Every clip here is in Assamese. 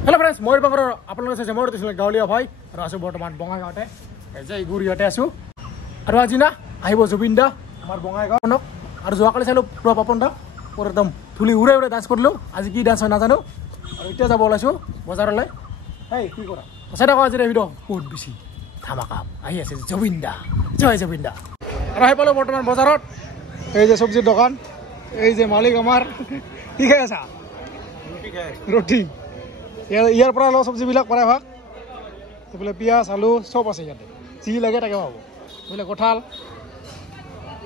हेलो फ्रेंड्स মই বাগৰ আপোনালোকে চাইছে মই দিছিল গাঁৱলীয়া ভাই আৰু আছো বৰ্তমান বঙাইগাঁৱতে এই যে গুৰিয়াতে আছো আৰু আজি না আহিব জুবিন দা আমাৰ বঙাইগাঁৱক আৰু যোৱাকালি চালো পুৰা পাপন দা পুৰা একদম ধুলি উৰাই উৰাই ডান্স কৰিলো আজি কি ডান্স হয় নাজানো আৰু এতিয়া যাব ওলাইছো বজাৰলৈ এই কি কৰা সঁচাই কোৱা আজি ভিডিঅ বহুত বেছি ধামাকা আহি আছে জুবিন দা জয় জুবিন দা আৰু আহি পালো বৰ্তমান বজাৰত এই যে চব্জিৰ দোকান এই যে মালিক আমাৰ কি খাই আছা ৰুটি ইয়াৰ পৰা লওঁ চব্জিবিলাক পৰাই ভাগ এইফালে পিঁয়াজ আলু চব আছে ইয়াতে যি লাগে তাকে পাব এইফালে কঁঠাল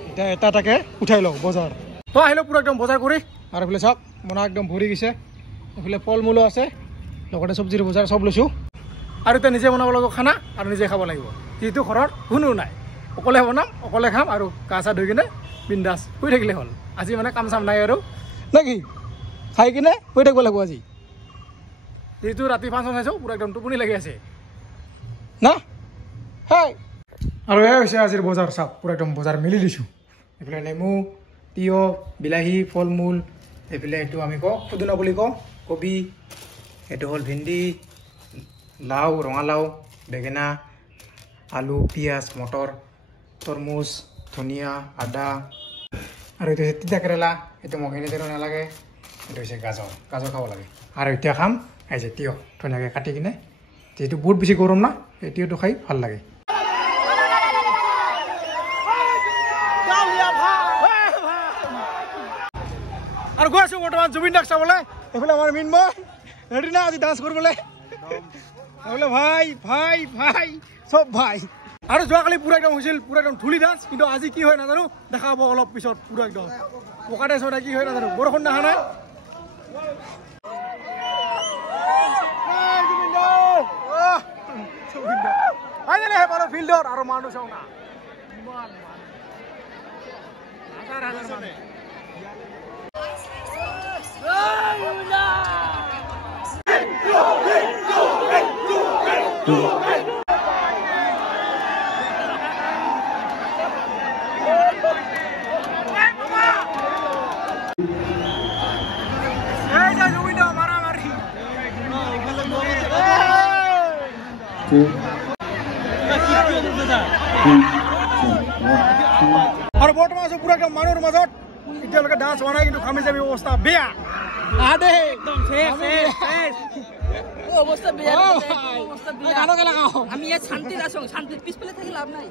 এতিয়া এটা তাকে উঠাই লওঁ বজাৰ তো আহিলোঁ পুৰা একদম বজাৰ কৰি আৰু এইফালে চাওক মনা একদম ভৰি গৈছে এইফালে ফল মূলো আছে লগতে চব্জিৰ বজাৰ চব লৈছোঁ আৰু এতিয়া নিজে বনাব লাগিব খানা আৰু নিজে খাব লাগিব যিহেতু ঘৰত কোনো নাই অকলে বনাম অকলে খাম আৰু গা চা ধুই কিনে বিন্দাছ শুই থাকিলে হ'ল আজি মানে কাম চাম নাই আৰু নে কি খাই কিনে শুই থাকিব লাগিব আজি যেহেতু ৰাতি ফাংচন চাইছোঁ পুৰা একদম টোপনি লাগি আছে না হয় আৰু এয়া হৈছে আজিৰ বজাৰ চাওক পুৰা একদম বজাৰ মিলি দিছোঁ এইফালে নেমু তিয়হ বিলাহী ফল মূল এইফালে এইটো আমি কওঁ খুদুনা বুলি কওঁ কবি এইটো হ'ল ভেন্দি লাও ৰঙালাও বেঙেনা আলু পিঁয়াজ মটৰ তৰমুজ ধনিয়া আদা আৰু এইটো হৈছে তিতা কেৰেলা এইটো মোক এনেদৰে নালাগে এইটো হৈছে গাজৰ গাজৰ খাব লাগে আৰু এতিয়া খাম এই যে তিয়হ ধুনীয়াকৈ কাটি কিনে যিহেতু বহুত বেছি গৰম না এই তিয়হটো খাই ভাল লাগে আৰু গৈ আছোঁ বৰ্তমান জুবিন দাক চাবলৈ এইফালে আমাৰ মিনময় ৰেডি না আজি ডান্স কৰিবলৈ এইফালে ভাই ভাই ভাই চব ভাই আৰু যোৱাকালি পুৰা একদম হৈছিল পুৰা একদম ধূলি ডান্স কিন্তু আজি কি হয় নাজানো দেখা পাব অলপ পিছত পুৰা একদম পকাতে চকাতে কি হয় নাজানো বৰষুণ দেখা নাই ফিল্ডত আৰু মানুহ চাওঁ না আৰু বৰ্তমান আছো পুৰা একদম মানুহৰ মাজত এতিয়ালৈকে ডান্স হোৱা নাই কিন্তু খামি যাবি অৱস্থা বেয়া আমি ইয়াত শান্তিত আছো শান্তিত পিছফালে থাকি লাভ নাই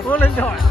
enjoy. Full enjoy.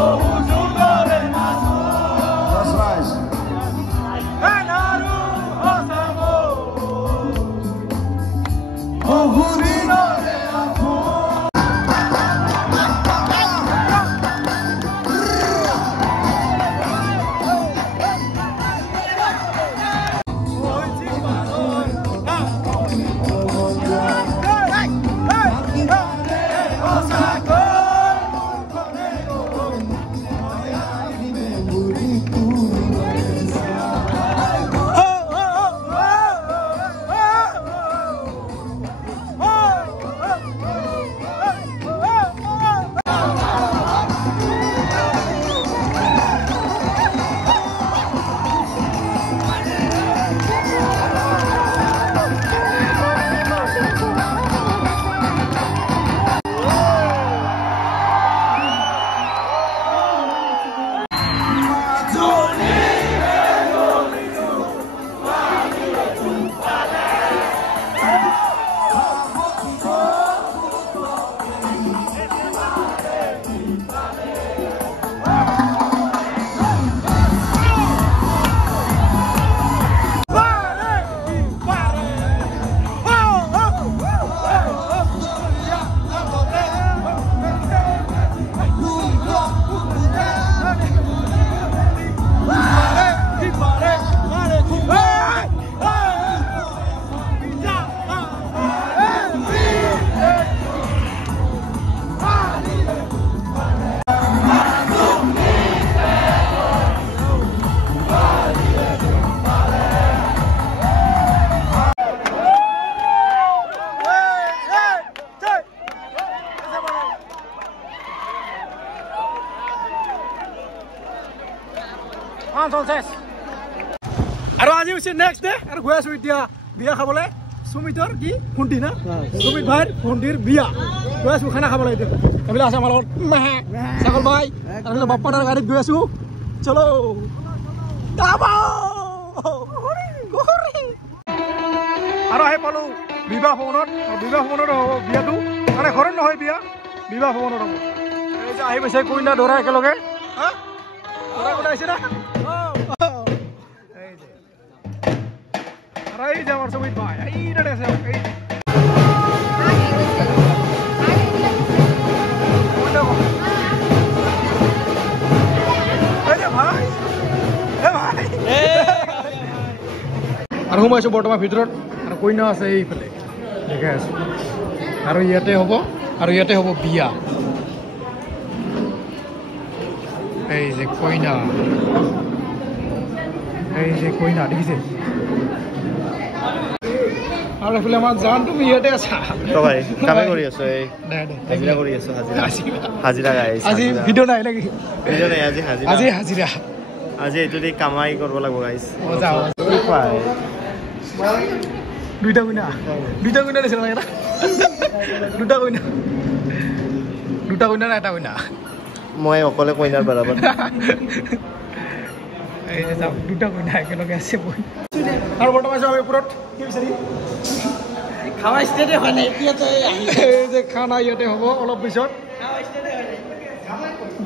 Oh, function চেছ আৰু আজি হৈছে নেক্সট ডে আৰু গৈ আছো এতিয়া বিয়া খাবলৈ সুমিতৰ কি ভণ্টি না সুমিত ভাইৰ ভণ্টিৰ বিয়া গৈ আছো খানা খাবলৈ এতিয়া এইবিলাক আছে আমাৰ লগত ছাগল ভাই আৰু বাপ্পা দাৰ গাড়ীত গৈ আছো চলো আৰু আহি পালো বিবাহ ভৱনত হ'ব বিয়াটো মানে ঘৰত নহয় বিয়া বিবাহ ভৱনত হ'ব এই যে আহি পাইছে কইনা দৰা একেলগে দৰা কোনে আহিছে না এই যে আমাৰ সুমিত ভাই এই ৰেডি আছে এই আৰু সোমাইছো বৰ্তমান ভিতৰত আৰু কইনা আছে এইফালে দেখাই আছো আৰু ইয়াতে হ'ব বিয়া এই যে কইনা দেখিছে আৰু এফালে আমাৰ জান তুমি ইয়াতে আছা তো ভাই কামে কৰি আছো এই হাজিৰা কৰি আছো হাজিৰা গাইছ আজি ভিডিঅ' নাই নেকি ভিডিঅ' নাই আজি হাজিৰা আজি এইটো দি কামাই কৰিব লাগিব গাইছ যাও দুইটা কইনা দিছিল না দুটা কইনা না এটা কইনা মই অকলে কইনাৰ বৰাবৰ এই যে দুটা কইনা একেলগে আছে আৰু বৰ্তমান আমি ওপৰত কি বিচাৰি খাওয়া স্টেডে হয় না এতিয়াতো এই যে খানা ইয়াতে হ'ব অলপ পিছত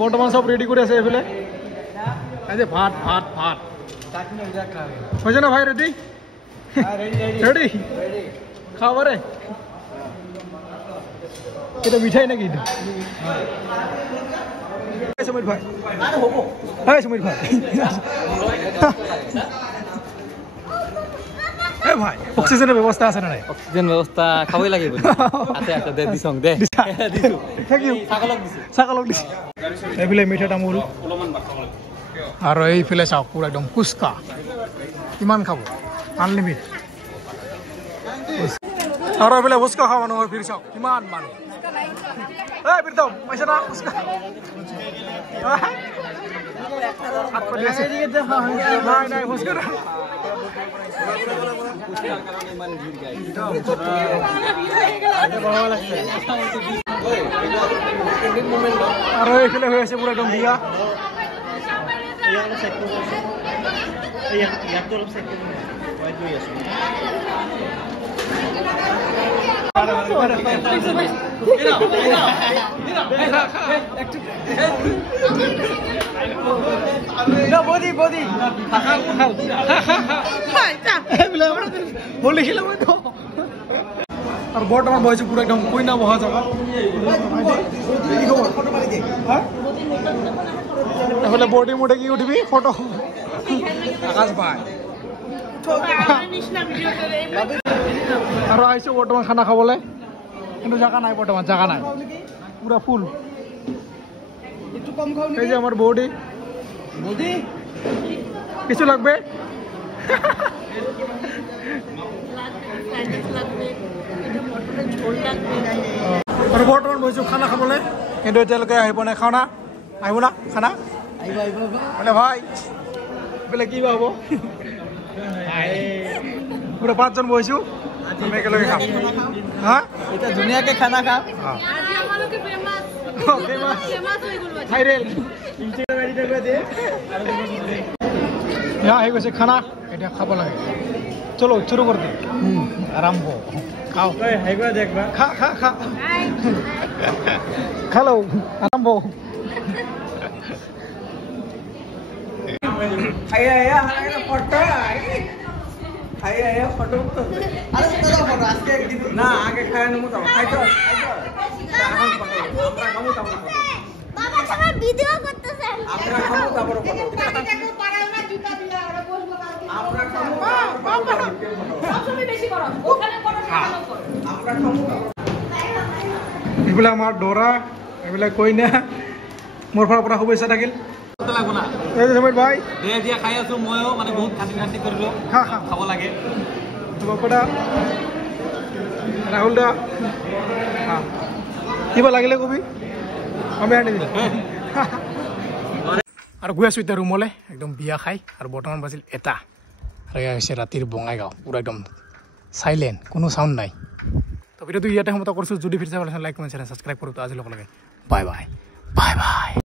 বৰ্তমান চব ৰেডি কৰি আছে এইফালে এই যে ভাত হৈছে না ভাই ৰেডি ৰেডি খাব রে এটা মিঠাই নাকি সমীর ভাই হ্যাঁ সমীর ভাই এ ভাই অক্সিজেনের ব্যবস্থা আছে না নাই অক্সিজেন ব্যবস্থা খাবই লাগিব আছে দে দিছং দে দিছু থ্যাংক ইউ সাকালক দিছি এইফালে মিঠা তামোল আৰু এইফালে চাওক পুৰা একদম ফুচকা কিমান খাব আনলিমিট আৰু এইফালে ফুচকা খাব নহয় ফিৰ চাওক কিমান মানুহ এই প্ৰীতম পইচা না ফুচকা নাই ফুচকা আৰু এইফালে হৈ আছে পুৰা একদম বিয়া আৰু বৰ্তমান বহিছো পুৰা একদম কইনা বহা জেগা এফালে বৰ্ডি মুঠে কি উঠিবি ফটো আকাশ ভাই আৰু আহিছো বৰ্তমান খানা খাবলৈ কিন্তু জাগা নাই বৰ্তমান জাগা নাই পুৰা ফুল এই যে আমাৰ বৌদি কিছু লাগবে আৰু বৰ্তমান বহিছো খানা খাবলৈ কিন্তু এতিয়ালৈকে আহিব নাই খানা আহিব না খানা মানে ভাই বোলে কি হ'ব পুৰা 5 জন বহিছো আমি একেলগে খাম হা এটা ধুনীয়াকে খানা খাম আজি আমালোকে ফেমাস হৈ গ'ল ভাইৰেল আহি গৈছে খানা এতিয়া খাব লাগে চলো শুরু করে দিই আরম্ভ খাও দেখবা খা খা খা খালো আরম্ভ ফটো আরে দাদা ফটো আজকে একদিন না আগে খায় না মোটা খাইতো এখন ফটো আমরা খামু তারপর ফটো বাবা সবাই ভিডিও করতেছে আমরা খামু তারপর ফটো দেখো পারাও না জুতা দিলে আর বলবো কালকে আমরা খামু সবসময় বেশি করো ওখানে করো সেখানেও করো আমরা খামু এগুলা আমার ডোরা এগুলা কইনা মোর পৰা শুভেচ্ছা থাকিল লাগবো না এই যে সমীর ভাই দে দিয়া খাই আছো ময়ও মানে বহুত খাটি খাটি কৰিলো খা খা খাব লাগে বাপা ৰাহুল দা কিবা লাগিলে কবি আমি আনি দিলা আৰু গৈ আছোঁ এতিয়া ৰুমলৈ একদম বিয়া খাই আৰু বৰ্তমান বাজিল 1টা আৰু এয়া হৈছে ৰাতিৰ বঙাইগাঁও পুৰা একদম চাইলেণ্ট কোনো চাউণ্ড নাই তো ভিডিঅ'টো ইয়াতে সমাপ্ত কৰিছোঁ যদি ভিডিঅ' চাই ভাল লাগিলে লাইক কমেণ্ট শ্বেয়াৰ ছাবস্ক্ৰাইব কৰোঁ আজিলৈকে বাই বাই বাই বাই